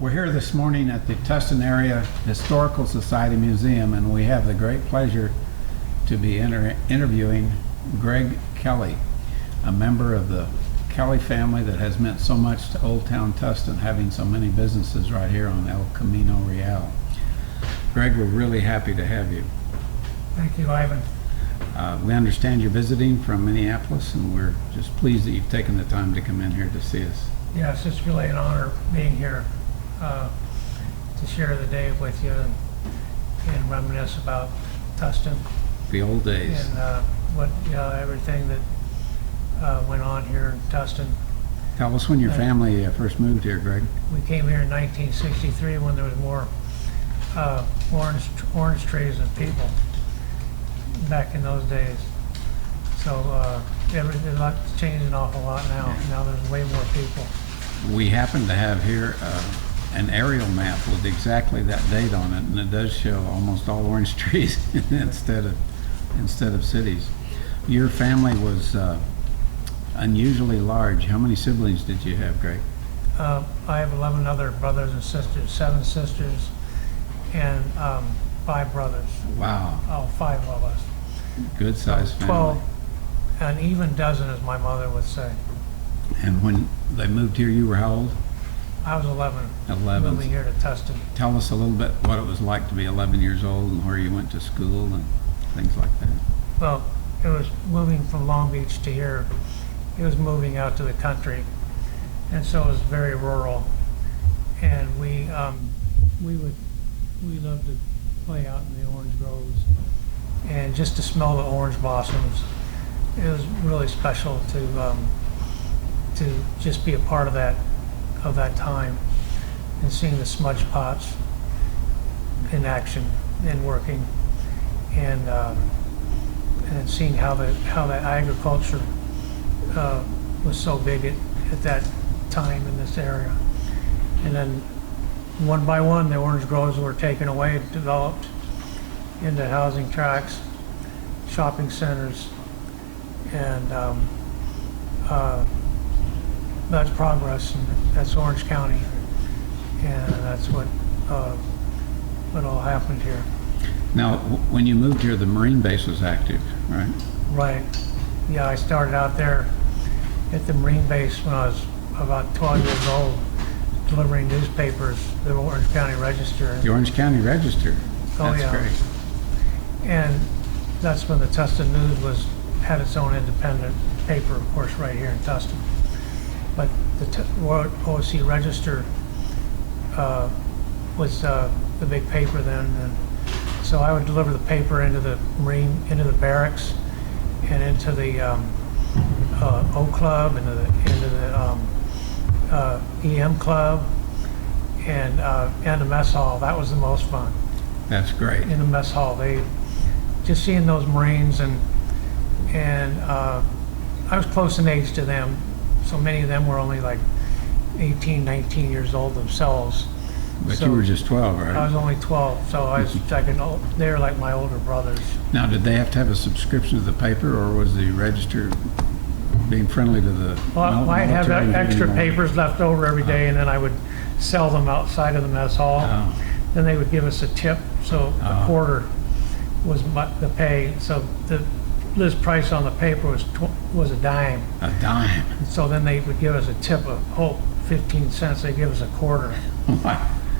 We're here this morning at the Tustin Area Historical Society Museum, and we have the great pleasure to be interviewing Greg Kelly, a member of the Kelly family that has meant so much to Old Town Tustin, having so many businesses right here on El Camino Real. Greg, we're really happy to have you. Thank you, Ivan. We understand you're visiting from Minneapolis, and we're just pleased that you've taken the time to come in here to see us. Yes, it's really an honor being here to share the day with you and reminisce about Tustin The old days. and what everything that went on here in Tustin. Tell us when your family first moved here, Greg. We came here in 1963 when there was more orange trees than people back in those days. So a lot's changed an awful lot now. Now there's way more people. We happen to have here an aerial map with exactly that date on it, and it does show almost all orange trees instead of cities. Your family was unusually large. How many siblings did you have, Greg? I have 11 other brothers and sisters, 7 sisters, and 5 brothers. Wow. Oh, 5 of us. Good sized family. 12, an even dozen, as my mother would say. And when they moved here, you were how old? I was 11. 11. Moving here to Tustin. Tell us a little bit what it was like to be 11 years old and where you went to school and things like that. Well, it was moving from Long Beach to here. It was moving out to the country, and so it was very rural. And we loved to play out in the orange groves, and just to smell the orange blossoms, it was really special to just be a part of that time, and seeing the smudge pots in action and working, and seeing how that agriculture was so big at that time in this area. And then one by one, the orange groves were taken away, developed into housing tracts, shopping centers, and that's progress, and that's Orange County, and that's what all happened here. Now, when you moved here, the Marine base was active, right? Right. Yeah, I started out there at the Marine base when I was about 12 years old, delivering newspapers, the Orange County Register. The Orange County Register. Oh, That's yeah. great. And that's when the Tustin News had its own independent paper, of course, right here in Tustin. But the OC Register was the big paper then, and so I would deliver the paper into the barracks, and into the O Club, into the EM Club, and the mess hall. That was the most fun. That's great. In the mess hall, they just seeing those Marines, and I was close in age to them, so many of them were only like 18, 19 years old themselves. But So you were just 12, right? I was only 12, so they were like my older brothers. Now, did they have to have a subscription to the paper, or was the Register being friendly to the Well, I'd have military extra anymore? papers left over every day, and then I would sell them outside of the mess hall. Oh, Then they would give us a tip, so Oh. a quarter was the pay. So the list price on the paper was a dime. a dime. So then they would give us a tip of 15 cents. They give us a quarter. Wow.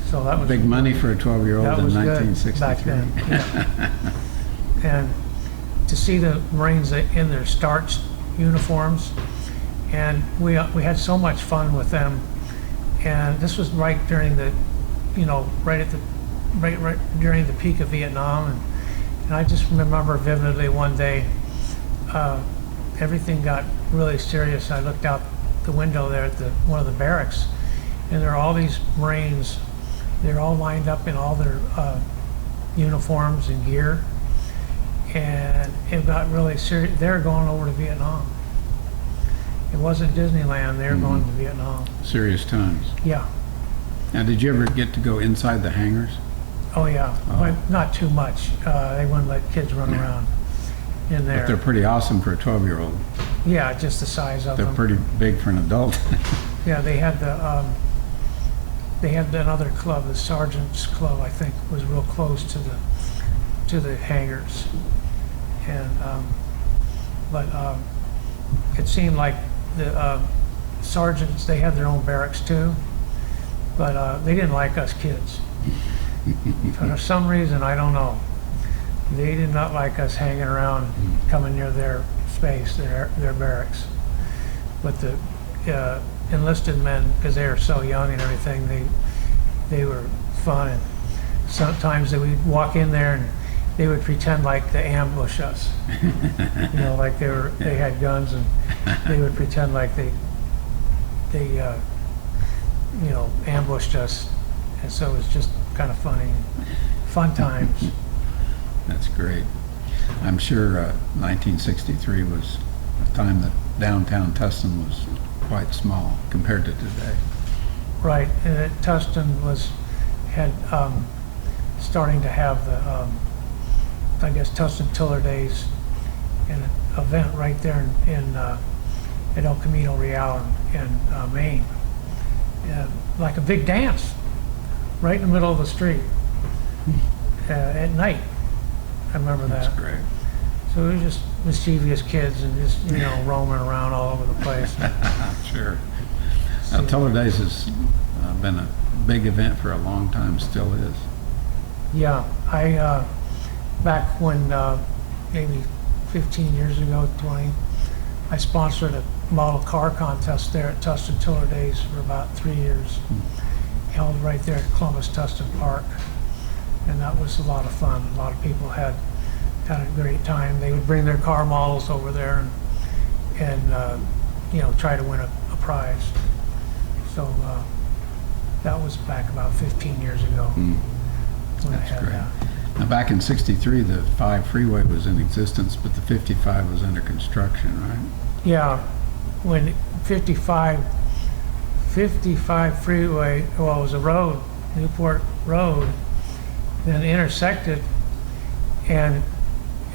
So that was Big money for a 12-year-old that in was good 1963. back then. Yeah. And to see the Marines in their starched uniforms, and we had so much fun with them. And this was right during the, right during the peak of Vietnam, and I just remember vividly one day, everything got really serious. I looked out the window there at one of the barracks, and there are all these Marines. They're all lined up in all their uniforms and gear, and it got really serious. They're going over to Vietnam. It wasn't Disneyland. They were going to Vietnam. Serious times. Yeah. Now, did you ever get to go inside the hangars? Oh yeah. Oh. But not too much. They wouldn't let kids run around in there. But they're pretty awesome for a 12-year-old. Yeah, just the size of They're them. pretty big for an adult. Yeah, they had the they had another club, the Sergeant's Club, I think, was real close to the hangars. And, but it seemed like the sergeants, they had their own barracks too, but they didn't like us kids. For some reason, I don't know. They did not like us hanging around, coming near their space, their barracks. But the enlisted men, because they were so young and everything, they were fun. And sometimes they would walk in there and they would pretend like to ambush us. You know, like they had guns, and they would pretend like they you know, ambushed us. And so it was just kind of funny, fun times. That's great. I'm sure 1963 was a time that downtown Tustin was quite small compared to today. Right, and Tustin had starting to have the I guess Tustin Tiller Days, an event right there in at El Camino Real in Maine, like a big dance right in the middle of the street at night. I remember that. That's great. So it was just mischievous kids and just, you know, roaming around all over the place. Sure. Now, Tiller Days has been a big event for a long time, still is. Yeah, I back when maybe 15 years ago, 20, I sponsored a model car contest there at Tustin Tiller Days for about 3 years. Held right there at Columbus Tustin Park, and that was a lot of fun. A lot of people had a great time. They would bring their car models over there and you know, try to win a prize. So that was back about 15 years ago when I That's had great. that. Now, back in '63, the 5 freeway was in existence, but the 55 was under construction, right? Yeah, when 55 freeway, well, it was a road, Newport Road, then intersected, and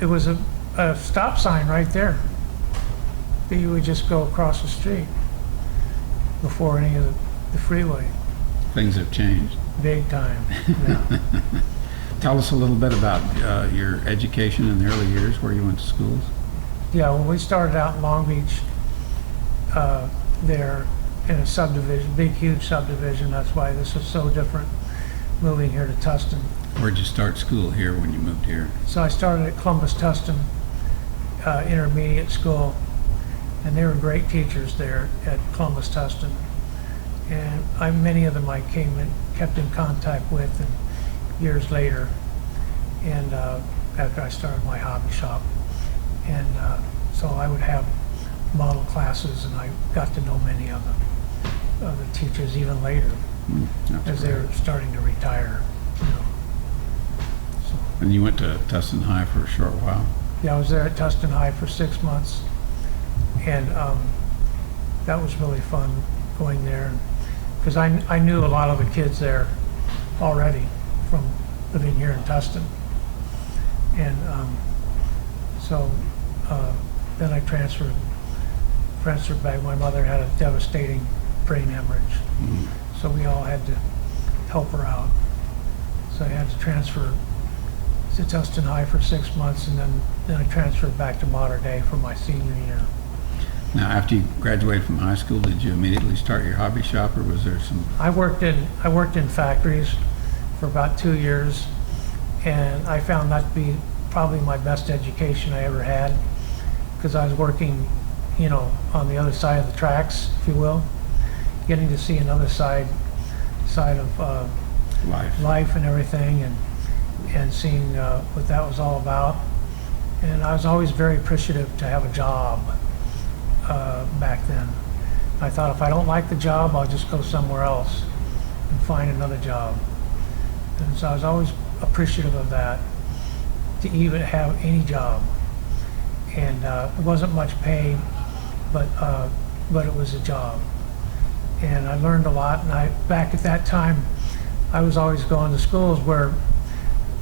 it was a stop sign right there. You would just go across the street before any of the freeway. Things have changed. Big time. Yeah. Tell us a little bit about your education in the early years, where you went to schools. Yeah, when we started out in Long Beach, there in a subdivision, big, huge subdivision. That's why this is so different moving here to Tustin. Where'd you start school here when you moved here? So I started at Columbus Tustin Intermediate School, and they were great teachers there at Columbus Tustin. And many of them I kept in contact with and years later, and after I started my hobby shop. And so I would have model classes, and I got to know many of the teachers even later That's as they great. were starting to retire. You know. So, And you went to Tustin High for a short while. yeah, I was there at Tustin High for 6 months, and that was really fun going there, because I knew a lot of the kids there already from living here in Tustin. And so then I transferred back. My mother had a devastating brain hemorrhage, so we all had to help her out. So I had to transfer to Tustin High for 6 months, and then I transferred back to Mater Dei for my senior year. Now, after you graduated from high school, did you immediately start your hobby shop, or was there some? I worked in factories for about 2 years, and I found that to be probably my best education I ever had, because I was working, you know, on the other side of the tracks, if you will, getting to see another side of life and everything, and seeing what that was all about. And I was always very appreciative to have a job back then. I thought, if I don't like the job, I'll just go somewhere else and find another job. And so I was always appreciative of that, to even have any job. And it wasn't much pay, but it was a job. And I learned a lot. And back at that time, I was always going to schools where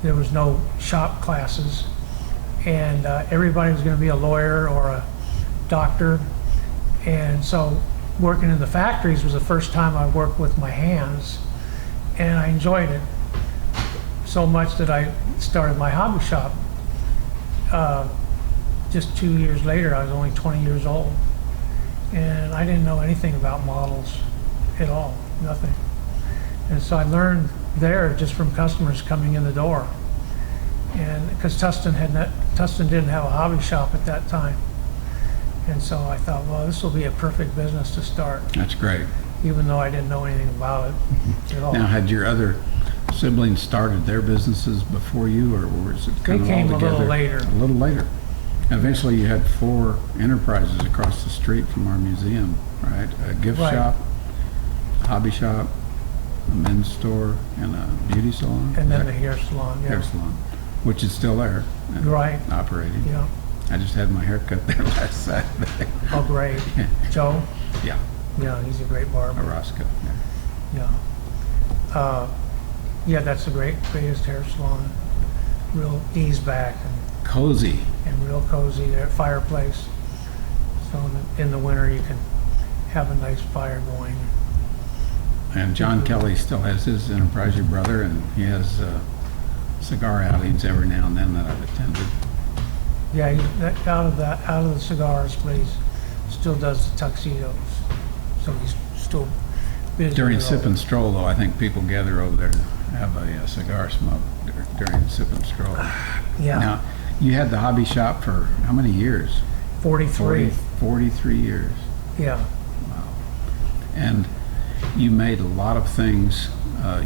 there was no shop classes, and everybody was going to be a lawyer or a doctor. And so working in the factories was the first time I worked with my hands, and I enjoyed it so much that I started my hobby shop. Just 2 years later, I was only 20 years old, and I didn't know anything about models at all, nothing. And so I learned there just from customers coming in the door, and because Tustin didn't have a hobby shop at that time, and so I thought, well, this will be a perfect business to start, That's great. even though I didn't know anything about it at all. Now, had your other siblings started their businesses before you, or was it They kind of all came a together? little later. A little later. Eventually, you had 4 enterprises across the street from our museum, right? A gift Right. shop, hobby shop, a men's store, and a beauty salon. And then Is the that- hair salon, yeah. hair salon, which is still there. and Right. Operating. Yeah, I just had my hair cut there last Saturday. oh, great. Joe? Yeah, Yeah, he's a great barber. Orozco. Yeah. Yeah. Yeah, that's the greatest hair salon. Real ease back Cozy. and real cozy there, fireplace. So in the winter, you can have a nice fire going. And John Kelly still has his enterprise, your brother, and he has cigar outings every now and then that I've attended. Yeah, out of the cigars, but he still does the tuxedos. So he's still busy. During with all Sip and that. Stroll, though, I think people gather over there to have a cigar smoke during Sip and Stroll. Yeah, Now, you had the hobby shop for how many years? 43. 43 years. Yeah, And you made a lot of things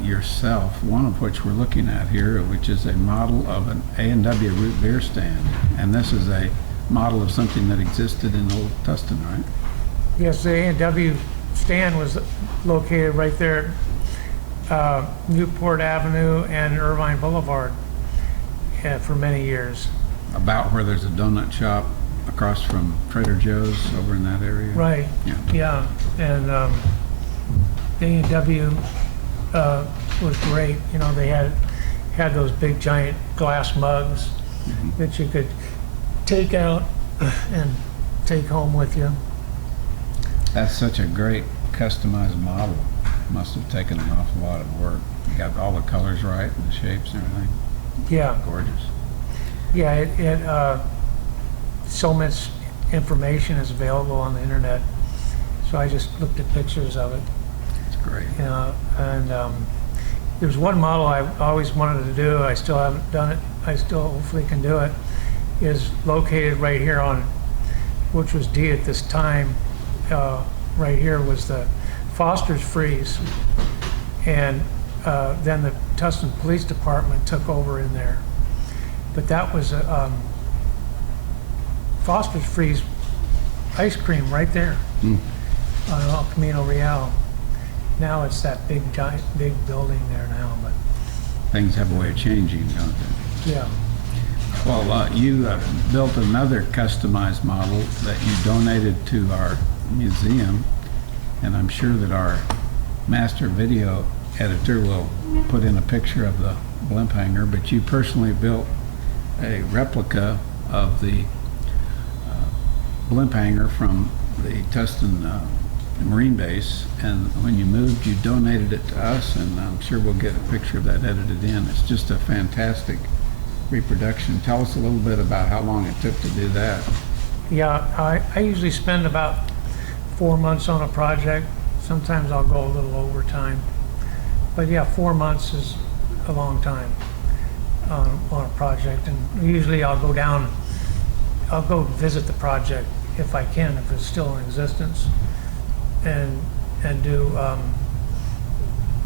yourself, one of which we're looking at here, which is a model of an A&W root beer stand. And this is a model of something that existed in Old Tustin, right? yes, the A&W stand was located right there, Newport Avenue and Irvine Boulevard, for many years. About where there's a donut shop across from Trader Joe's over in that area. Right, Yeah. yeah, and A&W was great. You know, they had those big giant glass mugs Mhm. that you could take out and take home with you. That's such a great customized model. Must have taken an awful lot of work. You got all the colors right and the shapes and everything. Yeah, Gorgeous. yeah, so much information is available on the internet. So I just looked at pictures of it. It's great. You know, and there's one model I always wanted to do. I still haven't done it. I still hopefully can do it. Is located right here on, which was D at this time. Right here was the Foster's Freeze, and then the Tustin Police Department took over in there. But that was Foster's Freeze ice cream right there Mm. on El Camino Real. Now it's that big giant big building there now, but Things have a way of changing, don't they? yeah. Well, you built another customized model that you donated to our museum, and I'm sure that our master video editor will put in a picture of the blimp hanger, but you personally built a replica of the blimp hanger from the Tustin Marine Base, and when you moved, you donated it to us, and I'm sure we'll get a picture of that edited in. It's just a fantastic reproduction. Tell us a little bit about how long it took to do that. Yeah, I usually spend about 4 months on a project. Sometimes I'll go a little overtime. But yeah, 4 months is a long time on a project. And usually I'll go visit the project if I can, if it's still in existence, and do,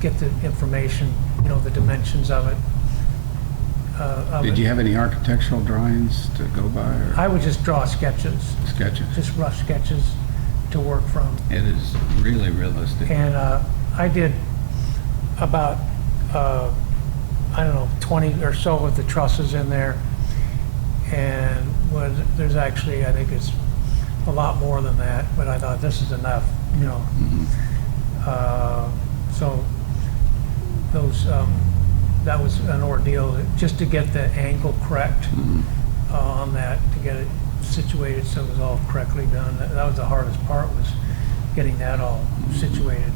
get the information, you know, the dimensions of it. Did you have any architectural drawings to go by, or I would just draw sketches, sketches? just rough sketches to work from. It is really realistic. And I did about, I don't know, 20 or so of the trusses in there. And there's actually, I think it's a lot more than that, but I thought this is enough, you know. Mhm. So those, that was an ordeal, just to get the angle correct Mhm. on that, to get it situated so it was all correctly done. That was the hardest part, was getting that all situated.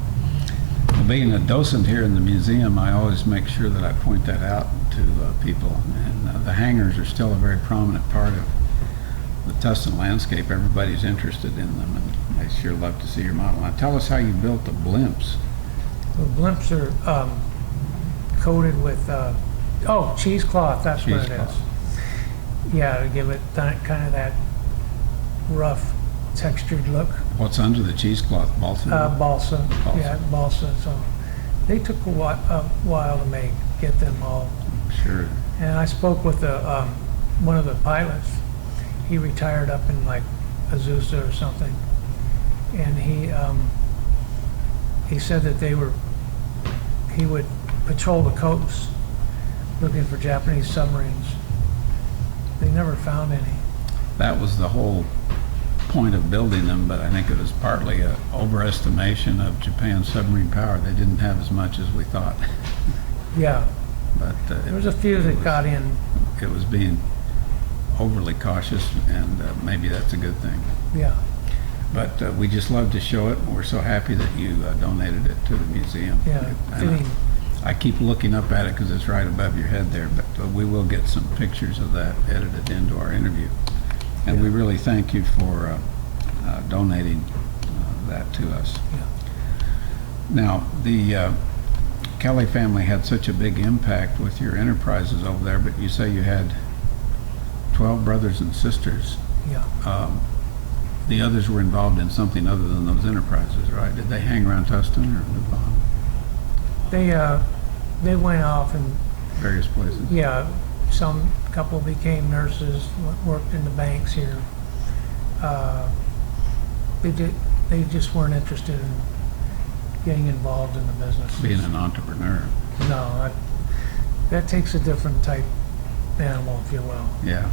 Well, being a docent here in the museum, I always make sure that I point that out to people. And the hangars are still a very prominent part of the Tustin landscape. Everybody's interested in them, and I sure love to see your model. Now, tell us how you built the blimps. The blimps are coated with, cheesecloth, that's what it is. Cheesecloth. Yeah, to give it kind of that rough textured look. What's under the cheesecloth? Balsa? Balsa, Balsa. yeah, balsa. So they took a while to make, get them all. Sure. And I spoke with one of the pilots. He retired up in like Azusa or something, and he said that he would patrol the coast looking for Japanese submarines. They never found any. That was the whole point of building them, but I think it was partly an overestimation of Japan's submarine power. They didn't have as much as we thought. Yeah, But there was a few that got in. it was being overly cautious, and maybe that's a good thing. Yeah, But we just love to show it, and we're so happy that you donated it to the museum. yeah, And fitting. I keep looking up at it because it's right above your head there, but we will get some pictures of that edited into our interview. And we Yeah. really thank you for donating that to us. Yeah. Now, the Kelly family had such a big impact with your enterprises over there, but you say you had 12 brothers and sisters. Yeah. The others were involved in something other than those enterprises, right? Did they hang around Tustin or move on They went off and, various places? yeah, couple became nurses, worked in the banks here. They just weren't interested in getting involved in the business. Being an entrepreneur. No, that takes a different type animal, if you will, Yeah.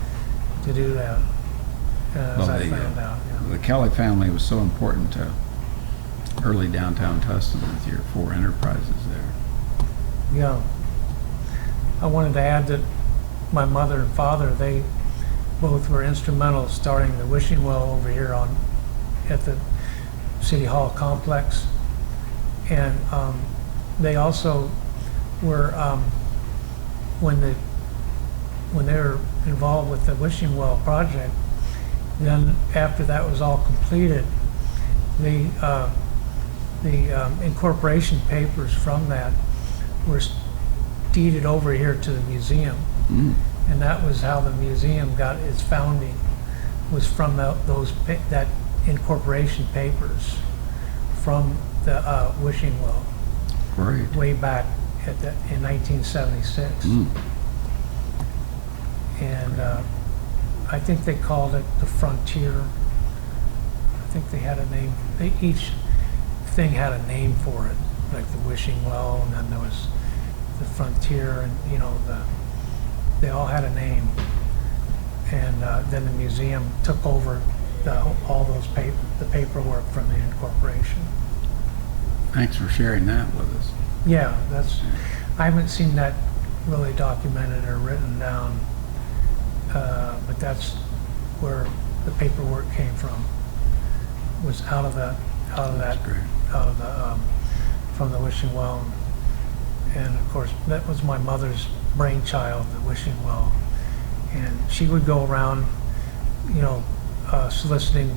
to do that, as Well, I found out, yeah. The Kelly family was so important to early downtown Tustin with your 4 enterprises there. Yeah. I wanted to add that my mother and father, they both were instrumental in starting the wishing well over here at the City Hall complex. And they also were, when they were involved with the wishing well project, then after that was all completed, the incorporation papers from that were deeded over here to the museum. Mm. And that was how the museum got its founding, was from that incorporation papers from the wishing well, Great. way back in 1976. Mm. And I think they called it the Frontier. I think they had a name. Each thing had a name for it, like the wishing well, and then there was the Frontier, and they all had a name. And then the museum took over all those the paperwork from the incorporation. Thanks for sharing that with us. Yeah, I haven't seen that really documented or written down, but that's where the paperwork came from. Was from the wishing well, and of course that was my mother's brainchild, the wishing well, and she would go around, soliciting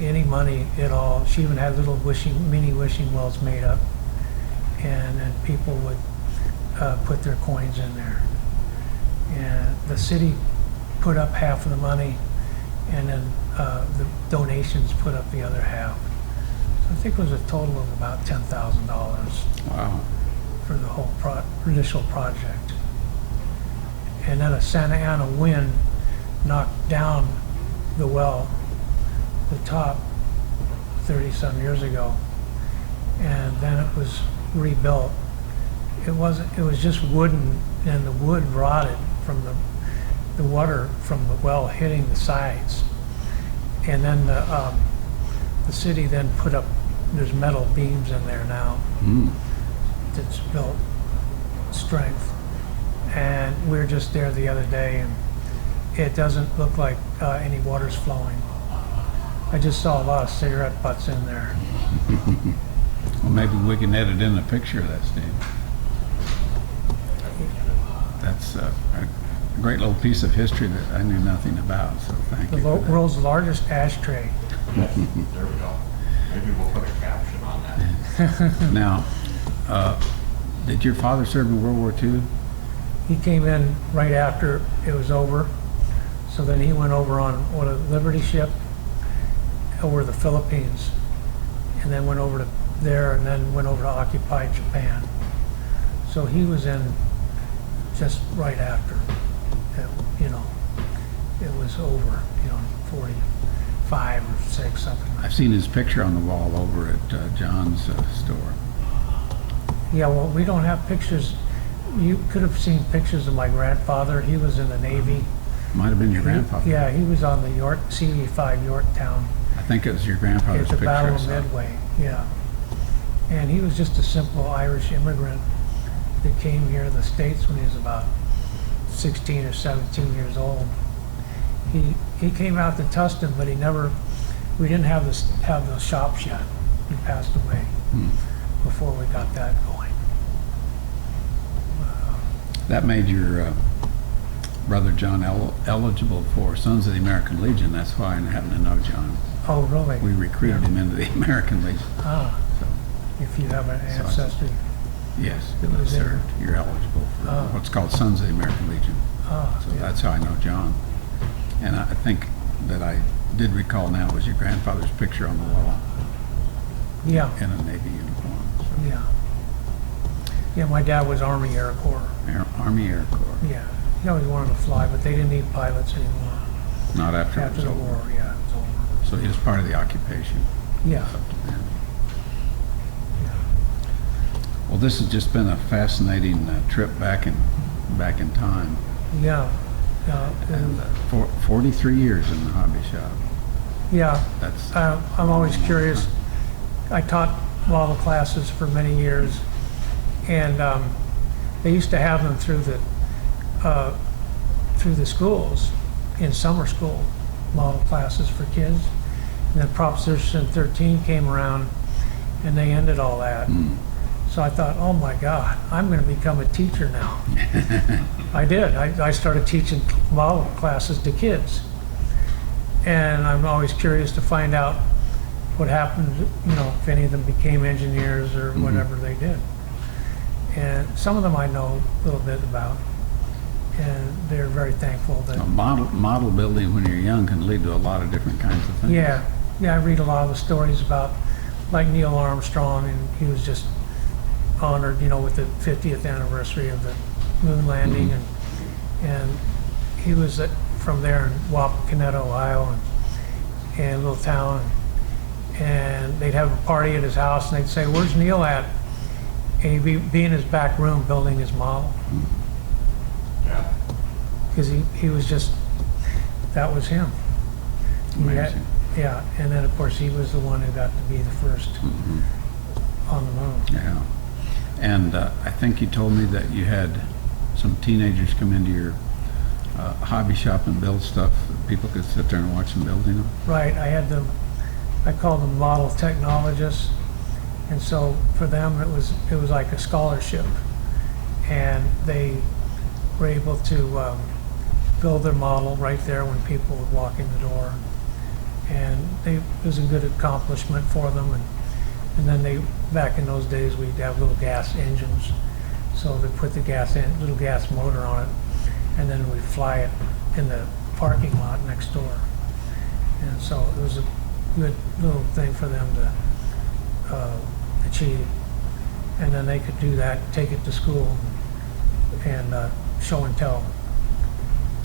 any money at all. She even had little mini wishing wells made up, and then people would put their coins in there. And the city put up half of the money, and then the donations put up the other half. So I think it was a total of about $10,000 Wow. for the whole initial project. And then a Santa Ana wind knocked down the well, the top, 30-some years ago, and then it was rebuilt. It was just wooden, and the wood rotted from the water from the well hitting the sides. And then the city then put up, there's metal beams in there now Mm. that's built strength. And we were just there the other day, and it doesn't look like any water's flowing. I just saw a lot of cigarette butts in there. Well, maybe we can edit in a picture of that, Steve. That's a great little piece of history that I knew nothing about, so thank The you for that. world's largest ashtray. There we go. Maybe we'll put a caption on that. Now, did your father serve in World War II? He came in right after it was over. So then he went over on a Liberty ship over the Philippines, and then went over to there, and then went over to occupied Japan. So he was in just right after, you know, it was over, 45 or 6, something. I've seen his picture on the wall over at John's store. Yeah, well, we don't have pictures. You could have seen pictures of my grandfather. He was in the Navy. Might have been your grandfather. Yeah, he was on the CV-5 Yorktown I think it was your at grandfather's the picture. I Battle of saw. Midway, yeah. And he was just a simple Irish immigrant that came here to the States when he was about 16 or 17 years old. He came out to Tustin, but we didn't have the shops yet. He passed away before we got that going. That made your brother John eligible for Sons of the American Legion. That's why I happen to know John. Oh, really? We recruited him into the American Legion. Ah, So, if you have an So I- ancestry. yes, It you was in- served. You're eligible for Oh. what's called Sons of the American Legion. Ah, So yeah. that's how I know John. And I think that I did recall now was your grandfather's picture on the wall Yeah, in a Navy uniform. So, yeah. Yeah, my dad was Army Air Corps. Army Air Corps. Yeah, he always wanted to fly, but they didn't need pilots anymore Not after it after was the over. war. Yeah, it was over. So he was part of the occupation Yeah, up to then. yeah. Well, this has just been a fascinating trip back in time. Yeah, And 43 years in the hobby shop. yeah. That's I'm always curious. I taught model classes for many years, and they used to have them through the schools in summer school, model classes for kids. And then Proposition 13 came around, and they ended all that. So I thought, oh my God, I'm going to become a teacher now. I did. I started teaching model classes to kids. And I'm always curious to find out what happened, if any of them became engineers or whatever they did. And some of them I know a little bit about. And they're very thankful that, a model building when you're young can lead to a lot of different kinds of things. yeah, I read a lot of the stories about, like Neil Armstrong, and he was just honored, with the 50th anniversary of the moon landing, and he was from there in Wapakoneta, Ohio, and a little town, and they'd have a party at his house, and they'd say, "Where's Neil at?" And he'd be in his back room building his model, Yeah. because he was just, that was him. He had- Amazing. Yeah, and then of course he was the one who got to be the first on the moon. Yeah. And I think you told me that you had some teenagers come into your hobby shop and build stuff that people could sit there and watch them building them. Right, I called them model technologists, and so for them it was like a scholarship, and they were able to build their model right there when people would walk in the door, and it was a good accomplishment for them, and then back in those days we'd have little gas engines, so they put the little gas motor on it, and then we'd fly it in the parking lot next door. And so it was a good little thing for them to achieve. And then they could do that, take it to school and show and tell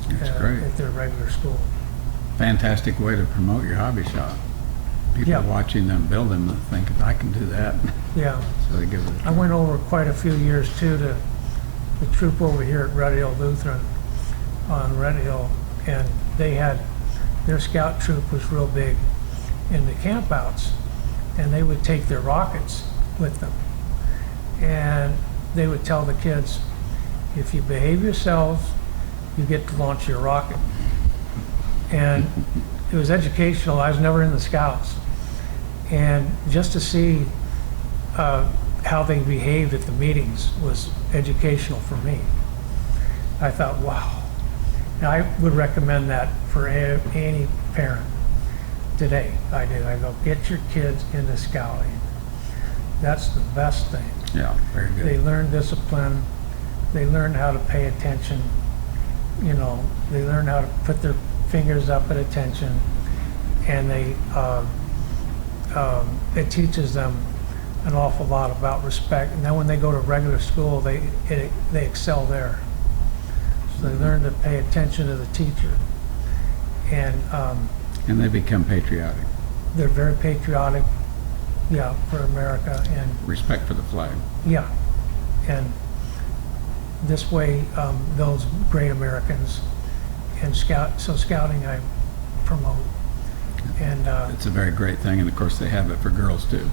That's great. at their regular school. Fantastic way to promote your hobby shop. People Yeah. watching them build them think, I can do that. Yeah, So they give it a I try. went over quite a few years too to the troop over here at Red Hill Lutheran on Red Hill, and their scout troop was real big in the campouts, and they would take their rockets with them. And they would tell the kids, if you behave yourselves, you get to launch your rocket. And it was educational. I was never in the scouts. And just to see how they behaved at the meetings was educational for me. I thought, wow. And I would recommend that for any parent today. I do. I go, get your kids into scouting. That's the best thing. Yeah, very They good. learn discipline. They learn how to pay attention. You know, they learn how to put their fingers up at attention, and it teaches them an awful lot about respect. And then when they go to regular school, they excel there. So they learn to pay attention to the teacher, and And they become patriotic, they're very patriotic. Yeah, for America, and respect for the flag. yeah, and this way those great Americans and scouting I promote, and It's a very great thing, and of course they have it for girls too,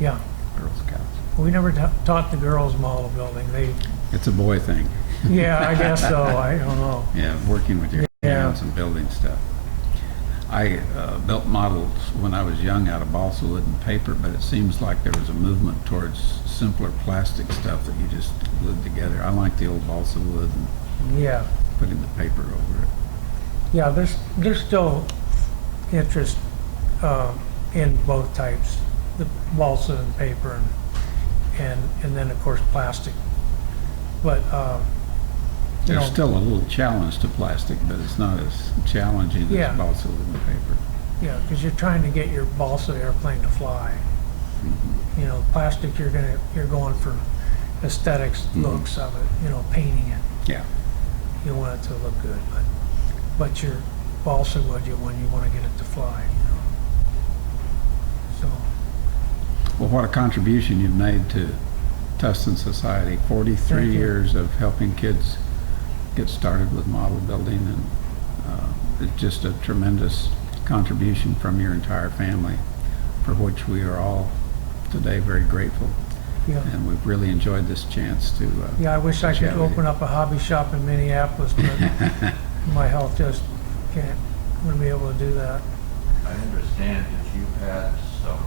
yeah, Girl Scouts. we never taught the girls model building. It's a boy thing. Yeah, I guess so. I don't know. Yeah, working with your Yeah. hands and building stuff. I built models when I was young out of balsa wood and paper, but it seems like there was a movement towards simpler plastic stuff that you just glued together. I like the old balsa wood and Yeah, putting the paper over it. yeah. There's still interest in both types, the balsa and paper, and then of course plastic. But you There's know, still a little challenge to plastic, but it's not as challenging Yeah. as balsa wood and paper. yeah, because you're trying to get your balsa airplane to fly. You know, plastic, you're going for aesthetics, looks of it. You know, painting it. Yeah. You want it to look good, but your balsa wood, you want to get it to fly. You know. So Well, what a contribution you've made to Tustin Society. 43 Thank you. years of helping kids get started with model building, and it's just a tremendous contribution from your entire family, for which we are all today very grateful. yeah, And we've really enjoyed this chance to yeah. I wish I could chat with you. open up a hobby shop in Minneapolis, but my health just can't. Wouldn't be able to do that. I understand that you've had some,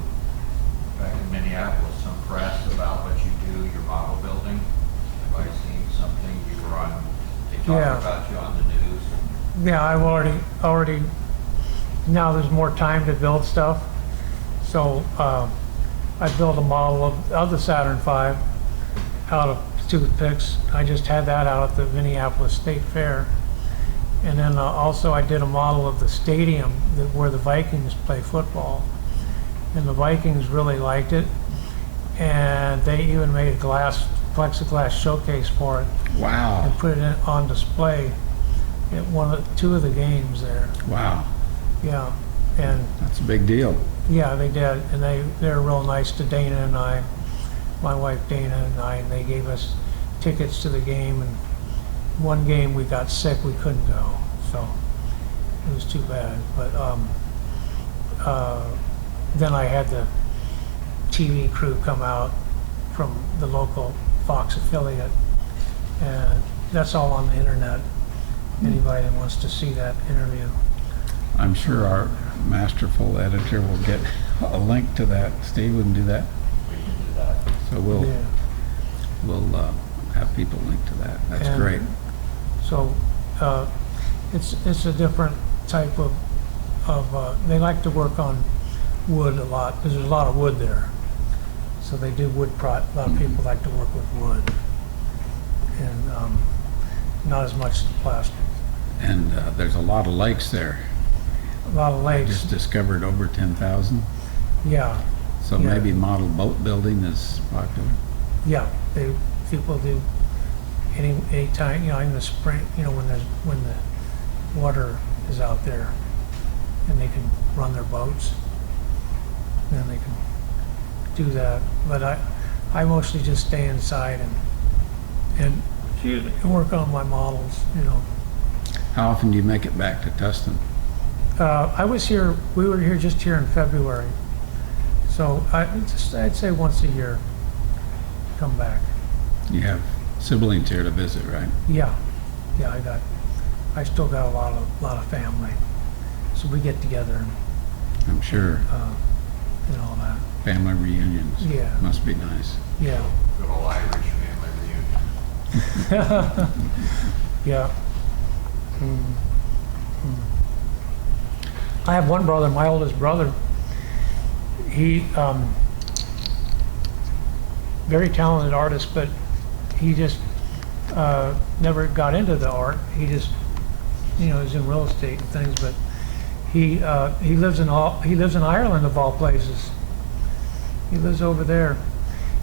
back in Minneapolis, some press about what you do, your model building. Have I seen something you were on, they Yeah. talked about you on the news? Yeah, I've already, now there's more time to build stuff. So I built a model of the Saturn V out of toothpicks. I just had that out at the Minneapolis State Fair. And then also I did a model of the stadium where the Vikings play football. And the Vikings really liked it. And they even made a plexiglass showcase for it Wow. and put it on display at two of the games there. Wow. Yeah, and That's a big deal. yeah, they did, and they're real nice to Dana and I, my wife Dana and they gave us tickets to the game, and one game we got sick, we couldn't go, so it was too bad. But then I had the TV crew come out from the local Fox affiliate, and that's all on the internet. Anybody that wants to see that interview. I'm sure our masterful editor will get a link to that. Steve wouldn't do that, We can do that. so we'll Yeah. have people link to that. That's And great. So it's a different type of they like to work on wood a lot because there's a lot of wood there. So they do wood a lot of people like to work with wood, and not as much plastic. And there's a lot of lakes there. A lot of I lakes. just discovered over 10,000. Yeah, So Yeah. maybe model boat building is popular. yeah. People do any time, in the spring, when the water is out there and they can run their boats, then they can do that. But I mostly just stay inside and work on my models. How often do you make it back to Tustin? We were here just here in February, so I'd say once a year come back. You have siblings here to visit, right? Yeah, I still got a lot of family, so we get together and I'm sure. and all that. Family reunions. Yeah. Must be nice. Yeah. Good old Irish family reunion. Yeah. Mm. Mm. I have one brother, my oldest brother. He, very talented artist, but he just never got into the art. He just, is in real estate and things. But he lives in Ireland of all places. He lives over there.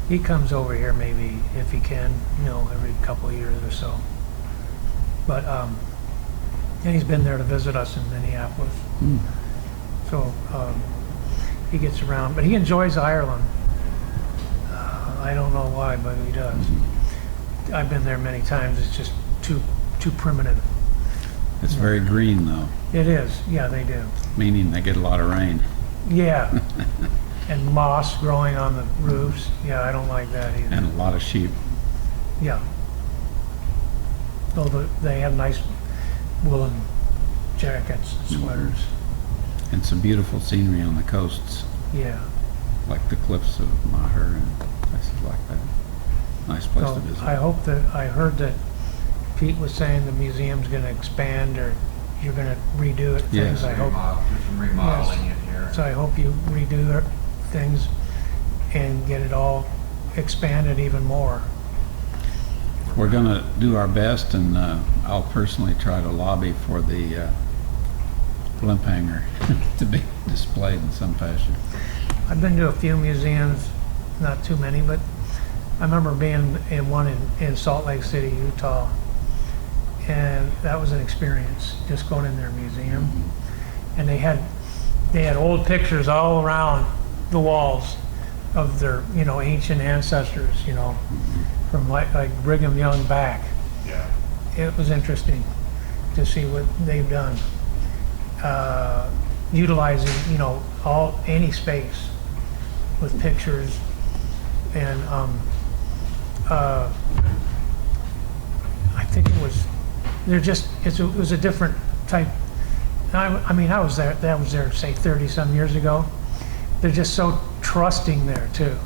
He comes over here maybe if he can, every couple of years or so. But and he's been there to visit us in Minneapolis. Mm. So he gets around, but he enjoys Ireland. I don't know why, but he does. I've been there many times. It's just too primitive. It's very green though, It is. Yeah, they do. meaning they get a lot of rain. Yeah. And moss growing on the roofs. Yeah, I don't like that either. And a lot of sheep. Yeah. Though they have nice woolen jackets and sweaters. And some beautiful scenery on the coasts, Yeah. like the cliffs of Maher and places like that. Nice place So to visit. I heard that Pete was saying the museum's gonna expand or you're gonna redo it. Yes. Things. I hope. There's some remodeling in here. So I hope you redo things and get it all expanded even more. We're gonna do our best, and I'll personally try to lobby for the blimp hanger to be displayed in some fashion. I've been to a few museums, not too many, but I remember being in one in Salt Lake City, Utah, and that was an experience, just going in their museum. And they had old pictures all around the walls of their, ancient ancestors, from like Brigham Young back. Yeah. It was interesting to see what they've done, utilizing, any space with pictures and I think it was a different type. I mean, I was there, say 30 some years ago. They're just so trusting there too,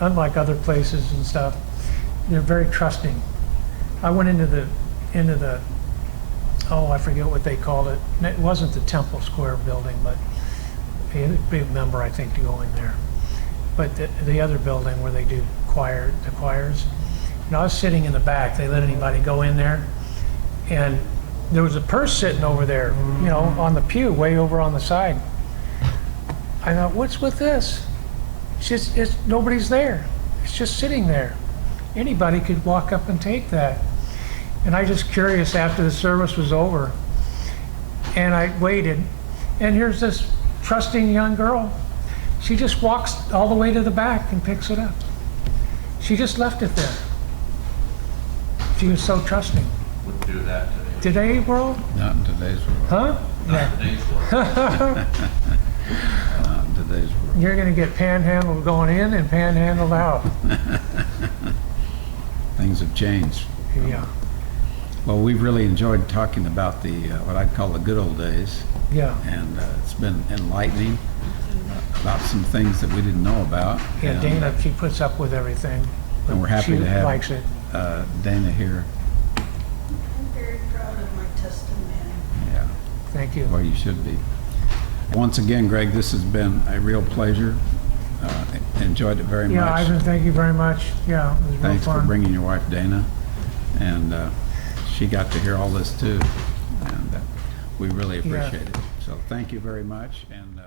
unlike other places and stuff. They're very trusting. I went into the I forget what they called it. It wasn't the Temple Square building, but a big member, I think, to go in there. But the other building where they do the choirs. And I was sitting in the back. They let anybody go in there, and there was a purse sitting over there, on the pew, way over on the side. I thought, what's with this? It's nobody's there. It's just sitting there. Anybody could walk up and take that. And I just curious after the service was over, and I waited, and here's this trusting young girl. She just walks all the way to the back and picks it up. She just left it there. She was so trusting. Would do that today. Today, world? Not in today's world. Huh? Not today's world. Not in today's world. You're gonna get panhandled going in and panhandled out. Things have changed. Yeah, Well, we've really enjoyed talking about the what I'd call the good old days, yeah. and it's been enlightening about some things that we didn't know about. Yeah, And, Dana, she puts up with everything. and we're happy She to have likes it. Dana here. I'm very proud of my testimony. Yeah, Thank you. well, you should be. Once again, Greg, this has been a real pleasure. Enjoyed it very Yeah, much. Ivan, thank you very much. Yeah, it was real Thanks for fun. bringing your wife Dana, and she got to hear all this too, and we really appreciate it. So thank you very much, and